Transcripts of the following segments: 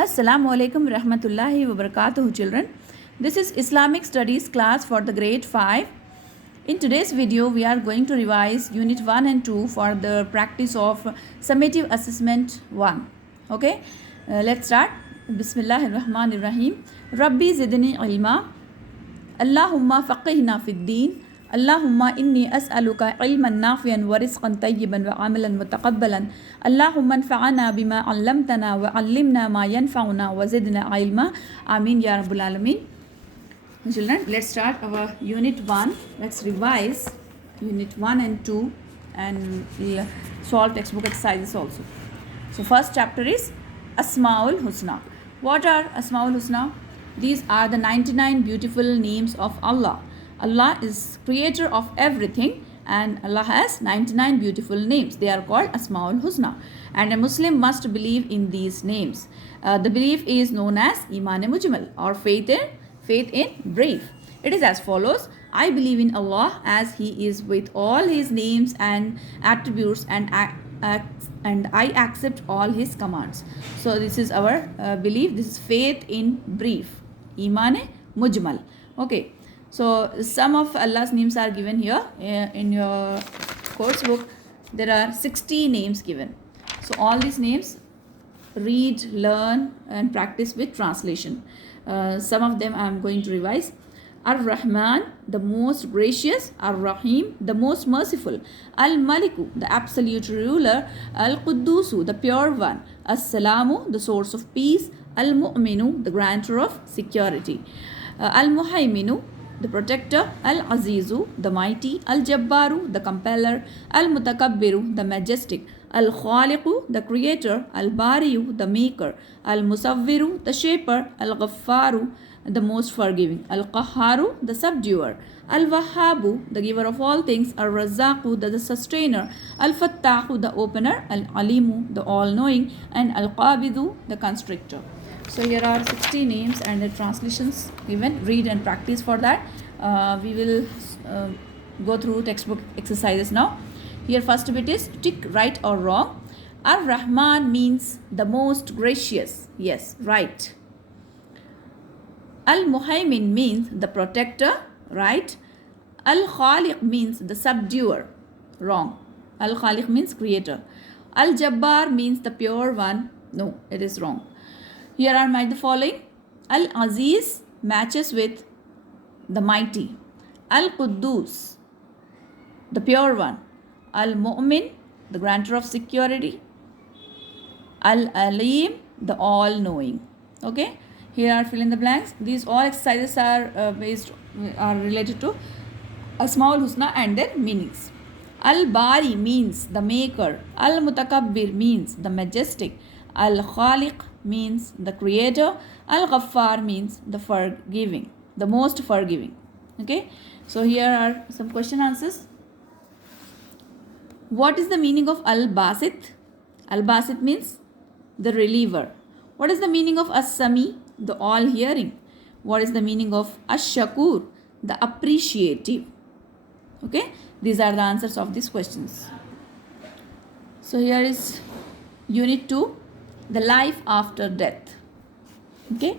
Assalamu alaikum rahmatullahi wa barakatuh, children. This is Islamic Studies class for the grade 5. In today's video, we are going to revise Unit 1 and 2 for the practice of Summative Assessment 1. Okay, let's start. Bismillahir Rahmanir Rahim. Rabbi zidni ilma. Allahumma faqihna fid deen. Allahumma inni as'aluka ilman nafian wa rizqan tayyiban wa amalan mutaqabbalan. Allahumma anfa'ana bima 'allamtana wa 'allimna ma yanfa'una wa zidna ilma. Amin ya rabbul alamin. Children, let's start our unit 1. Let's revise unit 1 and 2 and we'll solve textbook exercises also. So first chapter is Asmaul Husna. What are Asmaul Husna? These are the 99 beautiful names of Allah. Allah is creator of everything and Allah has 99 beautiful names. They are called Asmaul Husna. And a Muslim must believe in these names. The belief is known as Iman Mujmal or faith in brief. It is as follows. I believe in Allah as He is with all His names and attributes and I accept all His commands. So this is our belief. This is faith in brief. Iman Mujmal. Okay. So some of Allah's names are given here in your course book. There are 60 names given. So all these names read, learn and practice with translation. Some of them I am going to revise. Ar-Rahman, the most gracious. Ar-Rahim, the most merciful. Al-Maliku, the absolute ruler. Al-Quddusu, the pure one. As-Salamu, the source of peace. Al-Mu'minu, the grantor of security. Al-Muhaiminu, the protector. Al-Azizu, the mighty. Al-Jabbaru, the compeller. Al-Mutakabbiru, the majestic. Al-Khaliqu, the creator. Al-Bariyu, the maker. Al-Musawwiru, the shaper. Al-Ghaffaru, the most forgiving. Al-Qahharu, the subduer. Al-Wahhabu, the giver of all things. Al-Razzaqu, the sustainer. Al-Fattahu, the opener. Al-Alimu, the all-knowing. And Al-Qabidu, the constrictor. So here are 60 names and the translations given. Read and practice for that. We will go through textbook exercises now. Here first bit is tick right or wrong. Ar-Rahman means the most gracious. Yes, right. Al-Muhaimin means the protector. Right. Al-Khaliq means the subduer. Wrong. Al-Khaliq means creator. Al-Jabbar means the pure one. No, it is wrong. Here are the following. Al-Aziz matches with the mighty. Al-Quddus, the pure one. Al-Mu'min, the grantor of security. Al-Alim, the all-knowing. Okay. Here are fill in the blanks. These all exercises are related to Asmaul Husna and their meanings. Al-Bari means the maker. Al-Mutakabbir means the majestic. Al-Khaliq means the creator. Al-Ghaffar means the forgiving, the most forgiving. Okay. So here are some question answers. What is the meaning of Al-Basit? Al-Basit means the reliever. What is the meaning of As-Sami? The all-hearing. What is the meaning of Ash-Shakur? The appreciative. Okay. These are the answers of these questions. So here is Unit 2. The life after death. Okay.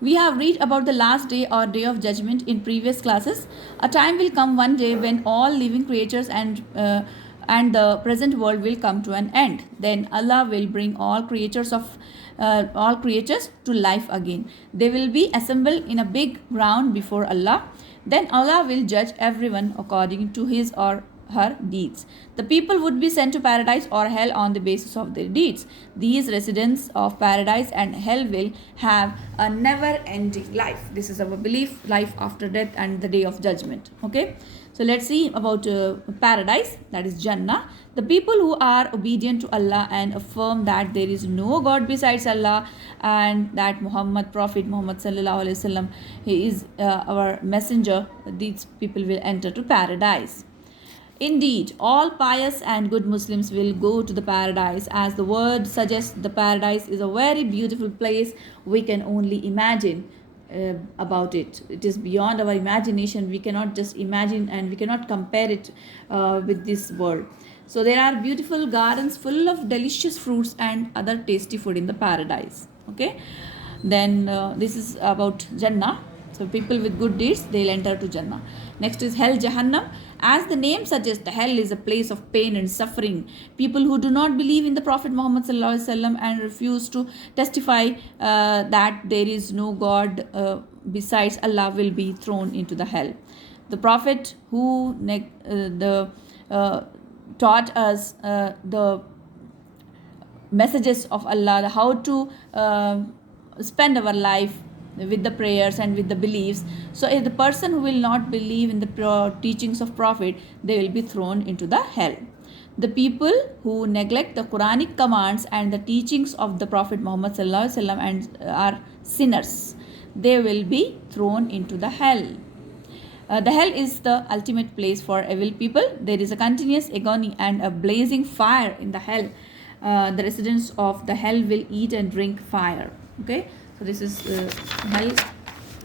We have read about the last day or day of judgment in previous classes. A time will come one day when all living creatures and the present world will come to an end. Then Allah will bring all creatures to life again. They will be assembled in a big ground before Allah. Then Allah will judge everyone according to his or her deeds. The people would be sent to paradise or hell on the basis of their deeds. These residents of paradise and hell will have a never-ending life. This is our belief, life after death and the day of judgment. Okay. So let's see about paradise, that is Jannah. The people who are obedient to Allah and affirm that there is no God besides Allah and that Prophet Muhammad sallallahu alaihi wasallam, he is our messenger, these people will enter to paradise. Indeed, all pious and good Muslims will go to the paradise. As the word suggests, the paradise is a very beautiful place. We can only imagine about it. It is beyond our imagination. We cannot just imagine and we cannot compare it with this world. So there are beautiful gardens full of delicious fruits and other tasty food in the paradise. Okay, then this is about Jannah. So people with good deeds, they'll enter to Jannah. Next is hell, Jahannam. As the name suggests, hell is a place of pain and suffering. People who do not believe in the Prophet Muhammad sallallahu alaihi wasallam and refuse to testify that there is no God besides Allah will be thrown into the hell. The Prophet who taught us the messages of Allah, how to spend our life with the prayers and with the beliefs. So if the person who will not believe in the teachings of Prophet, they will be thrown into the hell. The people who neglect the Quranic commands and the teachings of the Prophet Muhammad sallallahu alaihi wasallam and are sinners, they will be thrown into the hell. The hell is the ultimate place for evil people. There is a continuous agony and a blazing fire in the hell. The residents of the hell will eat and drink fire. Okay, so this is hell,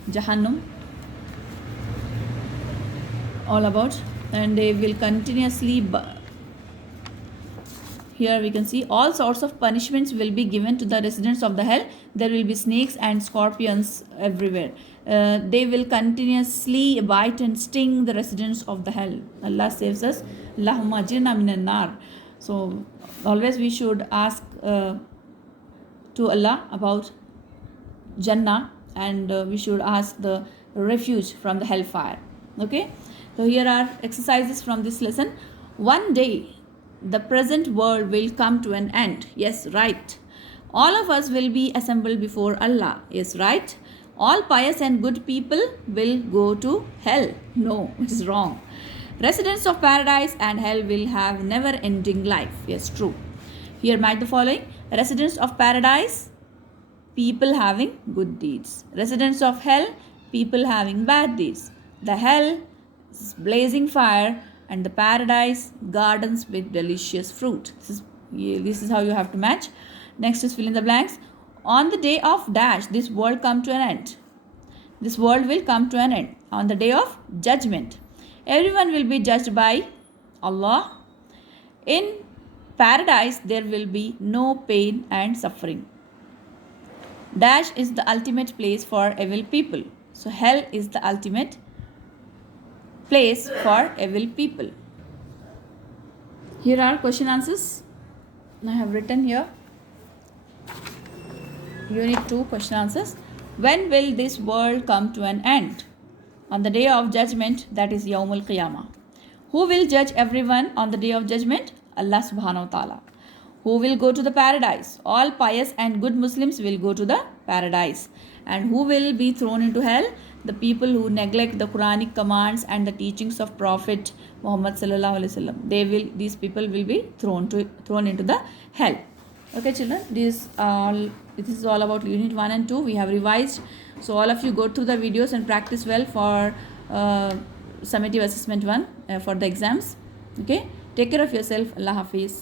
Jahannam, all about, and they will continuously here we can see all sorts of punishments will be given to the residents of the hell. There will be snakes and scorpions everywhere. They will continuously bite and sting the residents of the hell. Allah saves us. Allahumma ajirna minan nar. So always we should ask to Allah about Jannah, and we should ask the refuge from the hellfire. Okay, so here are exercises from this lesson. One day the present world will come to an end. Yes, right. All of us will be assembled before Allah. Yes, right. All pious and good people will go to hell. No, it is wrong. Residents of paradise and hell will have never ending life. Yes, true. Here match the following. Residents of paradise, people having good deeds. Residents of hell, people having bad deeds. The hell is blazing fire, and the paradise, gardens with delicious fruit. This is how you have to match. Next is fill in the blanks. On the day of dash, this world come to an end. This world will come to an end. On the day of judgment, everyone will be judged by Allah. In paradise, there will be no pain and suffering. Dash is the ultimate place for evil people. So hell is the ultimate place for evil people. Here are question answers. I have written here. Unit 2 question answers. When will this world come to an end? On the day of judgment, that is Yawmul Qiyamah. Who will judge everyone on the day of judgment? Allah subhanahu wa ta'ala. Who will go to the paradise? All pious and good Muslims will go to the paradise. And who will be thrown into hell? The people who neglect the Quranic commands and the teachings of Prophet Muhammad sallallahu alaihi wasallam. These people will be thrown into the hell. Okay, children, this is all about unit 1 and 2. We have revised, so all of you go through the videos and practice well for summative assessment 1 for the exams. Okay, take care of yourself. Allah Hafiz.